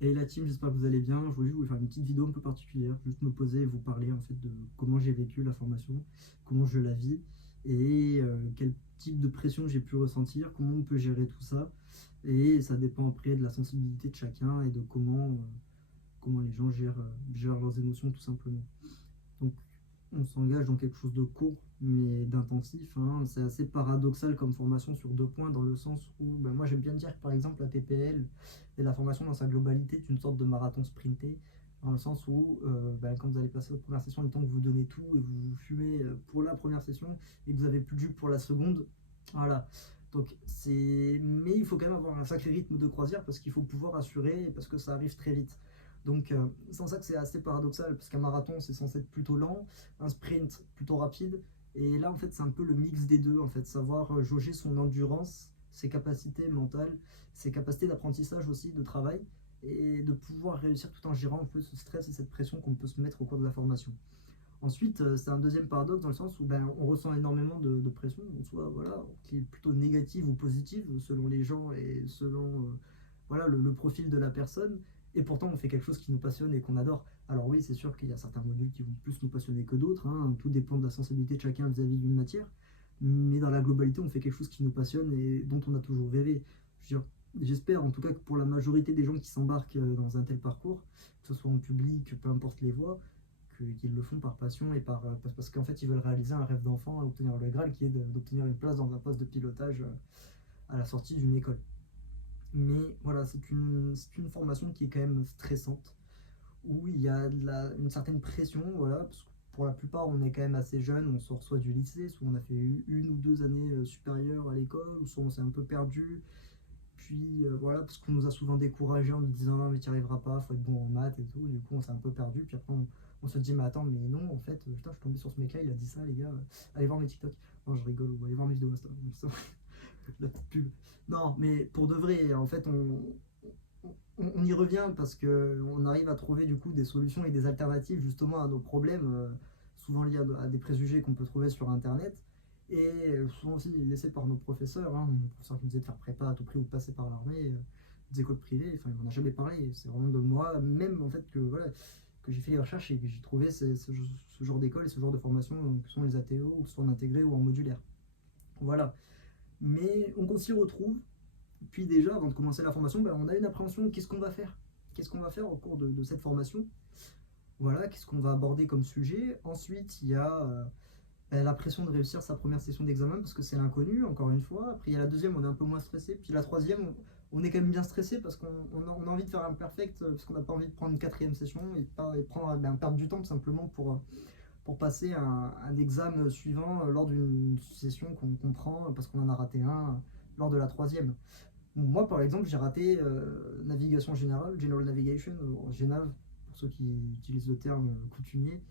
Et la team, j'espère que vous allez bien. Je voulais juste vous faire une petite vidéo un peu particulière, juste me poser et vous parler en fait de comment j'ai vécu la formation, comment je la vis et quel type de pression j'ai pu ressentir, comment on peut gérer tout ça. Et ça dépend après de la sensibilité de chacun et de comment les gens gèrent leurs émotions tout simplement. Donc on s'engage dans quelque chose de court mais d'intensif, hein. C'est assez paradoxal comme formation sur deux points, dans le sens où ben, moi j'aime bien dire que par exemple la TPL et la formation dans sa globalité est une sorte de marathon sprinté, dans le sens où ben, quand vous allez passer votre première session, le temps que vous donnez tout et vous fumez pour la première session et que vous avez plus de jus pour la seconde, voilà. Donc mais il faut quand même avoir un sacré rythme de croisière parce qu'il faut pouvoir assurer, parce que ça arrive très vite. Donc c'est en ça que c'est assez paradoxal, parce qu'un marathon c'est censé être plutôt lent, un sprint plutôt rapide, et là en fait c'est un peu le mix des deux, en fait, savoir jauger son endurance, ses capacités mentales, ses capacités d'apprentissage aussi, de travail, et de pouvoir réussir tout en gérant un peu ce stress et cette pression qu'on peut se mettre au cours de la formation. Ensuite, c'est un deuxième paradoxe dans le sens où ben, on ressent énormément de pression, soit voilà, qui est plutôt négative ou positive selon les gens et selon voilà, le profil de la personne. Et pourtant, on fait quelque chose qui nous passionne et qu'on adore. Alors oui, c'est sûr qu'il y a certains modules qui vont plus nous passionner que d'autres, hein. Tout dépend de la sensibilité de chacun vis-à-vis d'une matière. Mais dans la globalité, on fait quelque chose qui nous passionne et dont on a toujours rêvé. J'espère en tout cas que pour la majorité des gens qui s'embarquent dans un tel parcours, que ce soit en public, peu importe les voies, qu'ils le font par passion et parce qu'en fait ils veulent réaliser un rêve d'enfant, obtenir le Graal qui est d'obtenir une place dans un poste de pilotage à la sortie d'une école. Mais voilà, c'est une formation qui est quand même stressante, où il y a une certaine pression, voilà, parce que pour la plupart on est quand même assez jeune, on sort soit du lycée, soit on a fait une ou deux années supérieures à l'école, ou soit on s'est un peu perdu, puis voilà, parce qu'on nous a souvent découragés en nous disant ah, mais tu n'y arriveras pas, faut être bon en maths et tout, du coup on s'est un peu perdu, puis après on se dit mais attends, mais non, en fait, putain, je suis tombé sur ce mec là, il a dit ça, les gars, allez voir mes TikTok. Non, je rigole, ou allez voir mes vidéos Insta. La petite pub. Non, mais pour de vrai, en fait, on y revient parce qu'on arrive à trouver du coup des solutions et des alternatives justement à nos problèmes, souvent liés à des préjugés qu'on peut trouver sur internet, et souvent aussi laissés par nos professeurs, hein. Mon professeur qui nous disait de faire prépa à tout prix ou de passer par l'armée, des écoles privées, enfin il m'en a jamais parlé, c'est vraiment de moi même en fait que voilà, que j'ai fait les recherches et que j'ai trouvé ce genre d'école et ce genre de formation, que sont les ATO, ou que ce soit en intégré ou en modulaire. Voilà. Mais on s'y retrouve. Puis déjà, avant de commencer la formation, ben, on a une appréhension, qu'est-ce qu'on va faire? Qu'est-ce qu'on va faire au cours de cette formation? Voilà, qu'est-ce qu'on va aborder comme sujet? Ensuite, il y a ben, la pression de réussir sa première session d'examen, parce que c'est l'inconnu, encore une fois. Après, il y a la deuxième, on est un peu moins stressé. Puis la troisième, on est quand même bien stressé parce qu'on a envie de faire un perfect, parce qu'on n'a pas envie de prendre une quatrième session et prendre, ben, perdre du temps tout simplement pour passer un examen suivant lors d'une session qu'on prend parce qu'on en a raté un lors de la troisième. Moi, par exemple, j'ai raté navigation générale, General Navigation, GNAV, pour ceux qui utilisent le terme coutumier.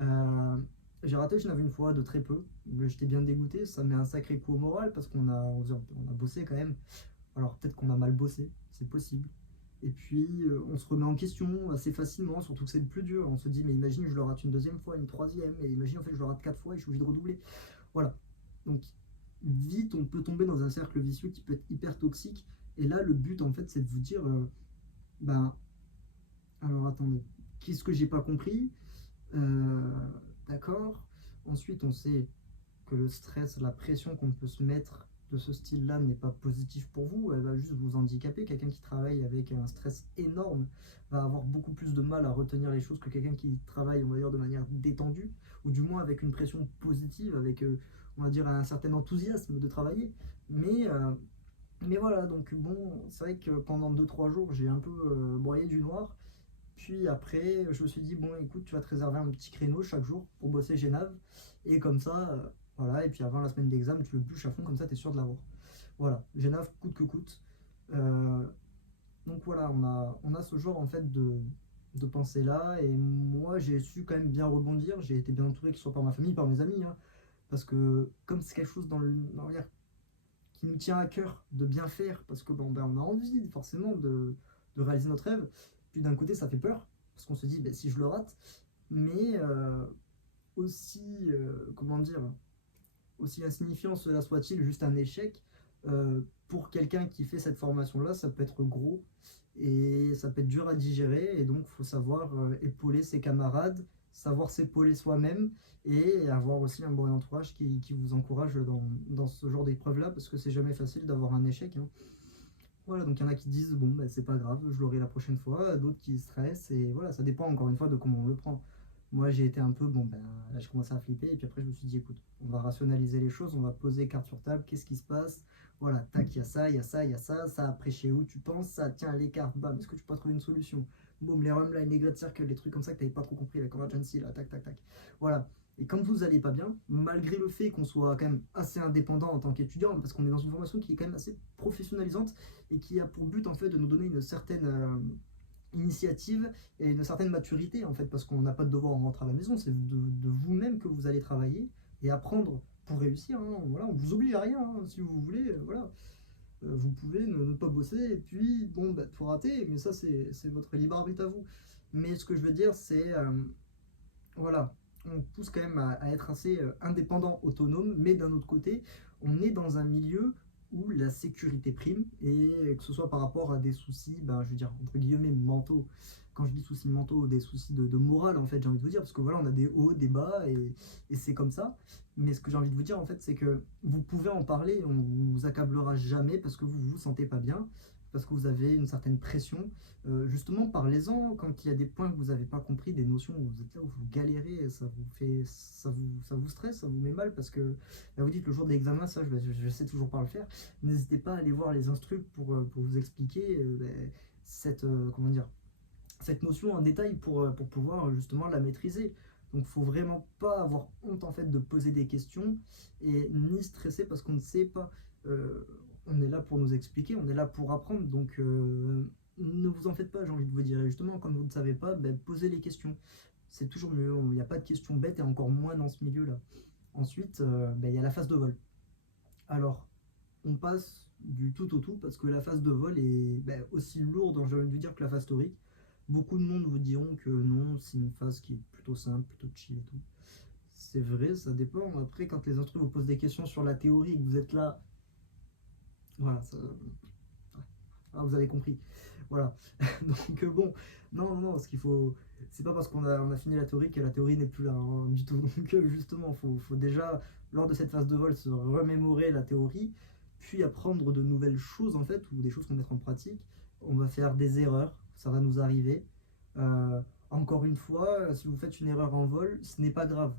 Euh, j'ai raté Genève une fois, de très peu. J'étais bien dégoûté, ça met un sacré coup au moral parce qu'on a bossé quand même. Alors peut-être qu'on a mal bossé, c'est possible. Et puis on se remet en question assez facilement, surtout que c'est le plus dur. On se dit, mais imagine, je le rate une deuxième fois, une troisième, et imagine en fait, je le rate quatre fois et je suis obligé de redoubler. Voilà. Donc vite, on peut tomber dans un cercle vicieux qui peut être hyper toxique. Et là, le but en fait, c'est de vous dire, ben, alors attendez, qu'est-ce que j'ai pas compris? Euh, d'accord. Ensuite, on sait que le stress, la pression qu'on peut se mettre de ce style-là n'est pas positive pour vous, elle va juste vous handicaper. Quelqu'un qui travaille avec un stress énorme va avoir beaucoup plus de mal à retenir les choses que quelqu'un qui travaille, on va dire, de manière détendue, ou du moins avec une pression positive, avec, on va dire, un certain enthousiasme de travailler. Mais, euh, mais voilà, donc bon, c'est vrai que pendant deux trois jours, j'ai un peu broyé du noir. Puis après, je me suis dit, bon, écoute, tu vas te réserver un petit créneau chaque jour pour bosser Genève. Et comme ça, voilà. Et puis avant la semaine d'examen, tu le bûches à fond, comme ça, tu es sûr de l'avoir. Voilà, Genève, coûte que coûte. Euh, donc voilà, on a ce genre en fait de pensée là. Et moi, j'ai su quand même bien rebondir. J'ai été bien entouré, que ce soit par ma famille, par mes amis, hein. Parce que comme c'est quelque chose qui nous tient à cœur de bien faire, parce que bon, ben, on a envie forcément de réaliser notre rêve. Puis d'un côté, ça fait peur, parce qu'on se dit, ben, si je le rate, mais aussi, comment dire, aussi insignifiant cela soit-il, juste un échec, pour quelqu'un qui fait cette formation-là, ça peut être gros. et ça peut être dur à digérer, et donc il faut savoir épauler ses camarades, savoir s'épauler soi-même, et avoir aussi un bon entourage qui vous encourage dans ce genre d'épreuve-là, parce que c'est jamais facile d'avoir un échec, hein. Voilà, donc il y en a qui disent, bon, bah, c'est pas grave, je l'aurai la prochaine fois, d'autres qui stressent, et voilà, ça dépend encore une fois de comment on le prend. Moi, j'ai été un peu, bon, ben, là, je commençais à flipper, et puis après, je me suis dit, écoute, on va rationaliser les choses, on va poser carte sur table, qu'est-ce qui se passe? Voilà, tac, il y a ça, il y a ça, il y a ça, ça après chez où tu penses, ça, tiens, les cartes, bam, est-ce que tu peux trouver une solution? Boum, les rumlines, les great circle, les trucs comme ça que t'avais pas trop compris, la convergency, là, tac, tac, tac. Voilà. Et quand vous allez pas bien, malgré le fait qu'on soit quand même assez indépendant en tant qu'étudiant, parce qu'on est dans une formation qui est quand même assez professionnalisante et qui a pour but en fait de nous donner une certaine initiative et une certaine maturité en fait, parce qu'on n'a pas de devoir en rentrant à la maison, c'est de vous-même que vous allez travailler et apprendre pour réussir, hein. Voilà, on vous oblige à rien, hein, si vous voulez, voilà. Vous pouvez ne pas bosser et puis bon, bah, tout rater, mais ça c'est votre libre arbitre à vous. Mais ce que je veux dire, c'est voilà, on pousse quand même à être assez indépendant, autonome, mais d'un autre côté, on est dans un milieu où la sécurité prime, et que ce soit par rapport à des soucis, ben, je veux dire, entre guillemets, mentaux. Quand je dis soucis mentaux, des soucis de morale, en fait, j'ai envie de vous dire, parce que voilà, on a des hauts, des bas, et c'est comme ça. Mais ce que j'ai envie de vous dire, en fait, c'est que vous pouvez en parler, on vous accablera jamais parce que vous vous sentez pas bien, parce que vous avez une certaine pression. Justement, parlez-en quand il y a des points que vous n'avez pas compris, des notions où vous êtes là, où vous galérez, ça vous fait, ça vous stresse, ça vous met mal, parce que là, vous dites le jour de l'examen, ça, je sais toujours pas le faire. N'hésitez pas à aller voir les instructs pour vous expliquer cette, comment dire, cette notion en détail pour pouvoir justement la maîtriser. Donc, faut vraiment pas avoir honte en fait de poser des questions et ni stresser parce qu'on ne sait pas. Euh, on est là pour nous expliquer, on est là pour apprendre. Donc, ne vous en faites pas, j'ai envie de vous dire. Et justement, quand vous ne savez pas, ben, posez les questions. C'est toujours mieux. Il n'y a pas de questions bêtes et encore moins dans ce milieu-là. Ensuite, ben, il y a la phase de vol. Alors, on passe du tout au tout parce que la phase de vol est ben, aussi lourde, j'ai envie de dire, que la phase théorique. Beaucoup de monde vous diront que non, c'est une phase qui est plutôt simple, plutôt chill et tout. C'est vrai, ça dépend. Après, quand les instructeurs vous posent des questions sur la théorie et que vous êtes là, voilà, ça, ah, vous avez compris. Voilà. Donc bon, non, non, non, ce qu'il faut, c'est pas parce qu'on a fini la théorie que la théorie n'est plus là, hein, du tout. Donc justement, faut déjà, lors de cette phase de vol, se remémorer la théorie, puis apprendre de nouvelles choses en fait, ou des choses qu'on met en pratique. On va faire des erreurs, ça va nous arriver. Encore une fois, si vous faites une erreur en vol, ce n'est pas grave.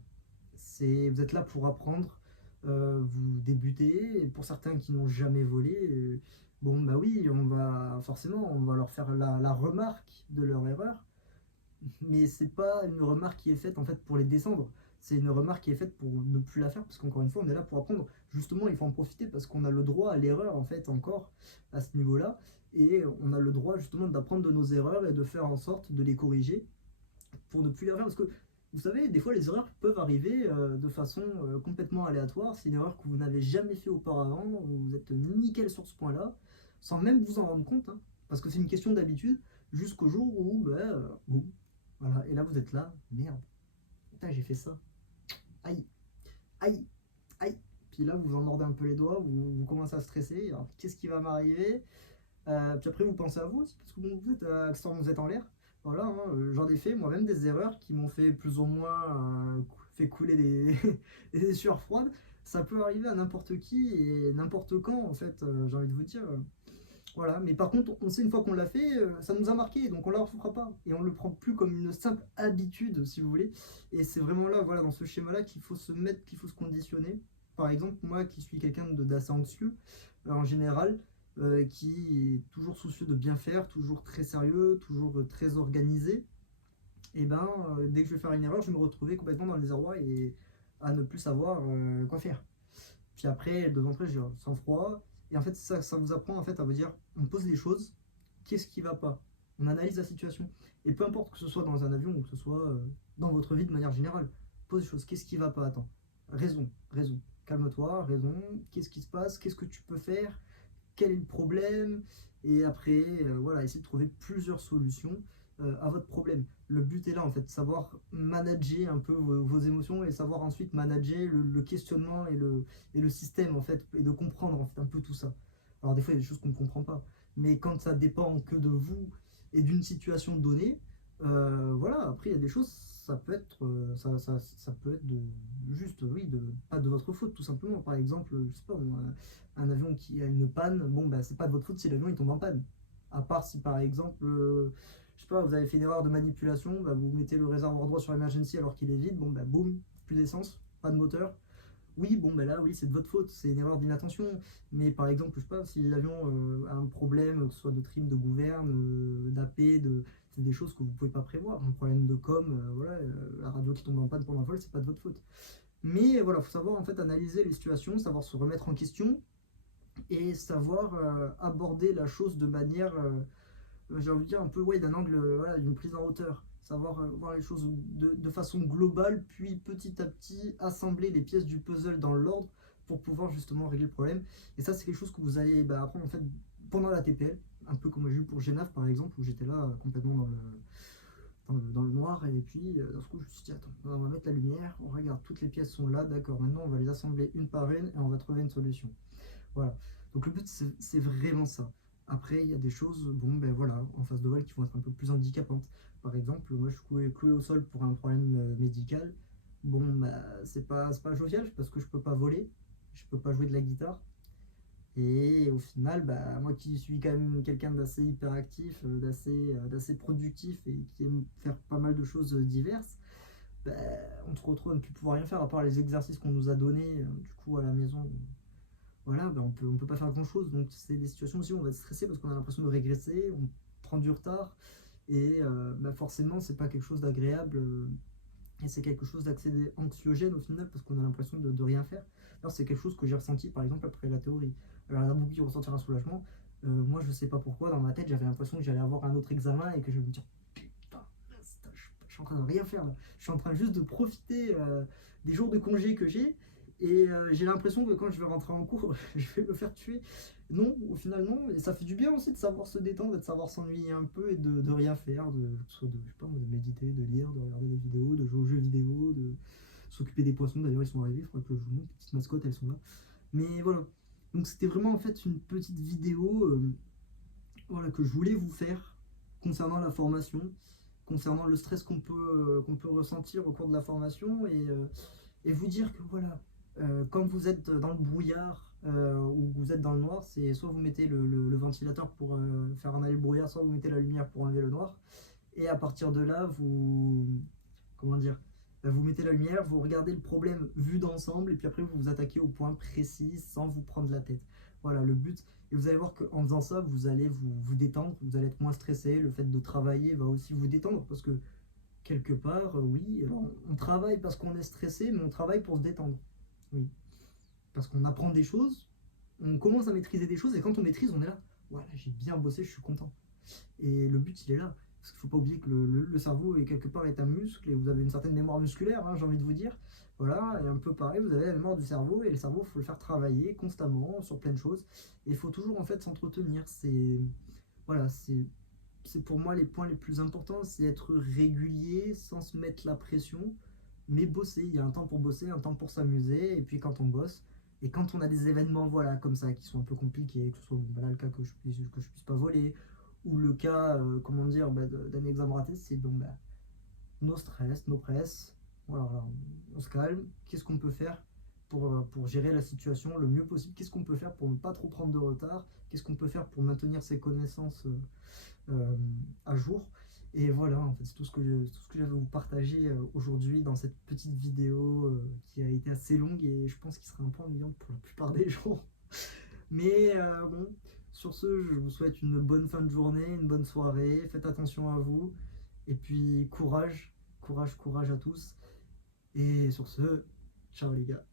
Vous êtes là pour apprendre, vous débutez, et pour certains qui n'ont jamais volé, bon bah oui, on va leur faire la remarque de leur erreur, mais c'est pas une remarque qui est faite en fait pour les descendre, c'est une remarque qui est faite pour ne plus la faire, parce qu'encore une fois, on est là pour apprendre. Justement, il faut en profiter parce qu'on a le droit à l'erreur en fait encore à ce niveau-là, et on a le droit justement d'apprendre de nos erreurs et de faire en sorte de les corriger pour ne plus les refaire, parce que vous savez, des fois les erreurs peuvent arriver de façon complètement aléatoire. C'est une erreur que vous n'avez jamais fait auparavant, vous êtes nickel sur ce point-là, sans même vous en rendre compte, hein, parce que c'est une question d'habitude, jusqu'au jour où, boum, voilà, et là vous êtes là, merde, putain j'ai fait ça, aïe, aïe, aïe, puis là vous en mordez un peu les doigts, vous commencez à stresser, alors qu'est-ce qui va m'arriver? Puis après, vous pensez à vous aussi, parce que bon, vous êtes en l'air. Voilà, hein, j'en ai fait moi-même des erreurs qui m'ont fait plus ou moins fait couler des sueurs froides. Ça peut arriver à n'importe qui et n'importe quand, en fait, j'ai envie de vous dire. Voilà, mais par contre, on sait une fois qu'on l'a fait, ça nous a marqué, donc on ne la refera pas. Et on ne le prend plus comme une simple habitude, si vous voulez. Et c'est vraiment là, voilà, dans ce schéma-là, qu'il faut se mettre, qu'il faut se conditionner. Par exemple, moi qui suis quelqu'un d'assez anxieux, en général, qui est toujours soucieux de bien faire, toujours très sérieux, toujours très organisé, et ben dès que je vais faire une erreur, je vais me retrouver complètement dans le désarroi et à ne plus savoir quoi faire. Puis après, deux entrées, j'ai sang froid. Et en fait, ça vous apprend en fait à vous dire, on pose les choses, qu'est-ce qui va pas? On analyse la situation. Et peu importe que ce soit dans un avion ou que ce soit dans votre vie de manière générale, pose les choses, qu'est-ce qui va pas? Attends, raison, raison. Calme-toi, raison, qu'est-ce qui se passe? Qu'est-ce que tu peux faire? Quel est le problème? Et après, voilà, essayer de trouver plusieurs solutions à votre problème. Le but est là, en fait, savoir manager un peu vos émotions et savoir ensuite manager le questionnement et le système, en fait, et de comprendre en fait, un peu tout ça. Alors, des fois, il y a des choses qu'on ne comprend pas. Mais quand ça dépend que de vous et d'une situation donnée, voilà, après il y a des choses, ça peut être, ça peut être juste, oui, pas de votre faute tout simplement. Par exemple, je sais pas, un avion qui a une panne, bon, bah, c'est pas de votre faute si l'avion il tombe en panne. À part si par exemple, je sais pas, vous avez fait une erreur de manipulation, bah, vous mettez le réservoir droit sur emergency alors qu'il est vide, bon, bah, boum, plus d'essence, pas de moteur. Oui, bon, ben là, oui, c'est de votre faute, c'est une erreur d'inattention. Mais par exemple, je sais pas, si l'avion a un problème, que ce soit de trim, de gouverne, d'AP, c'est des choses que vous pouvez pas prévoir. Un problème de com, voilà, la radio qui tombe en panne pendant un vol, c'est pas de votre faute. Mais voilà, faut savoir en fait analyser les situations, savoir se remettre en question et savoir aborder la chose de manière j'ai envie de dire un peu ouais, d'un angle, voilà, d'une prise en hauteur. Savoir voir les choses de façon globale, puis petit à petit assembler les pièces du puzzle dans l'ordre pour pouvoir justement régler le problème. Et ça, c'est quelque chose que vous allez apprendre en fait pendant la TPL, un peu comme j'ai eu pour Genève par exemple, où j'étais là complètement dans le noir, et puis d'un coup je me suis dit, attends, on va mettre la lumière, on regarde, toutes les pièces sont là, d'accord, maintenant on va les assembler une par une et on va trouver une solution. Voilà. Donc le but, c'est vraiment ça. Après, il y a des choses, bon, ben voilà, en phase de vol qui vont être un peu plus handicapantes. Par exemple, moi, je suis cloué au sol pour un problème médical. Bon, bah, c'est pas jovial parce que je peux pas voler, je peux pas jouer de la guitare. Et au final, bah, moi qui suis quand même quelqu'un d'assez hyperactif, d'assez productif et qui aime faire pas mal de choses diverses, bah, on se retrouve à ne plus pouvoir rien faire à part les exercices qu'on nous a donnés du coup à la maison. Voilà, ben on peut pas faire grand chose. Donc c'est des situations aussi où on va être stressé parce qu'on a l'impression de régresser, on prend du retard et bah forcément c'est pas quelque chose d'agréable et c'est quelque chose d'assez anxiogène au final parce qu'on a l'impression de rien faire. Alors c'est quelque chose que j'ai ressenti par exemple après la théorie. Alors il y en a beaucoup qui ressentir un soulagement. Moi je sais pas pourquoi, dans ma tête j'avais l'impression que j'allais avoir un autre examen et que je vais me dire putain, je suis en train de rien faire là. Je suis en train juste de profiter des jours de congé que j'ai et j'ai l'impression que quand je vais rentrer en cours, je vais me faire tuer. Non, au final, non. Et ça fait du bien aussi de savoir se détendre, de savoir s'ennuyer un peu et de rien faire. Soit de, je sais pas, de méditer, de lire, de regarder des vidéos, de jouer aux jeux vidéo, de s'occuper des poissons. D'ailleurs, ils sont arrivés, il faudrait que je vous montre. Les petites mascottes, elles sont là. Mais voilà. Donc, c'était vraiment en fait une petite vidéo voilà, que je voulais vous faire concernant la formation, concernant le stress qu'on peut ressentir au cours de la formation et vous dire que voilà, quand vous êtes dans le brouillard ou vous êtes dans le noir, c'est soit vous mettez le ventilateur pour faire en aller le brouillard, soit vous mettez la lumière pour enlever le noir. Et à partir de là, comment dire, vous mettez la lumière, vous regardez le problème vu d'ensemble, et puis après vous vous attaquez au point précis sans vous prendre la tête. Voilà le but. Et vous allez voir qu'en faisant ça, vous allez vous détendre, vous allez être moins stressé. Le fait de travailler va aussi vous détendre parce que quelque part, oui, alors, on travaille parce qu'on est stressé, mais on travaille pour se détendre. Oui. Parce qu'on apprend des choses, on commence à maîtriser des choses, et quand on maîtrise, on est là. Voilà, j'ai bien bossé, je suis content. Et le but, il est là. Parce qu'il ne faut pas oublier que le cerveau, est quelque part, est un muscle, et vous avez une certaine mémoire musculaire, hein, j'ai envie de vous dire. Voilà, et un peu pareil, vous avez la mémoire du cerveau, et le cerveau, il faut le faire travailler constamment sur plein de choses. Et il faut toujours, en fait, s'entretenir. Voilà, c'est pour moi les points les plus importants, c'est être régulier sans se mettre la pression, mais bosser. Il y a un temps pour bosser, un temps pour s'amuser, et puis quand on bosse, et quand on a des événements voilà, comme ça qui sont un peu compliqués, que ce soit là, le cas que je puisse pas voler, ou le cas, comment dire, d'un examen raté, c'est donc nos stress, nos presses, voilà, on se calme, qu'est-ce qu'on peut faire pour gérer la situation le mieux possible, qu'est-ce qu'on peut faire pour ne pas trop prendre de retard, qu'est-ce qu'on peut faire pour maintenir ses connaissances euh, à jour. Et voilà, en fait, c'est tout ce que j'avais à vous partager aujourd'hui dans cette petite vidéo qui a été assez longue et je pense qu'il sera un peu ennuyante pour la plupart des gens. Mais bon, sur ce, je vous souhaite une bonne fin de journée, une bonne soirée, faites attention à vous et puis courage, courage, courage à tous. Et sur ce, ciao les gars.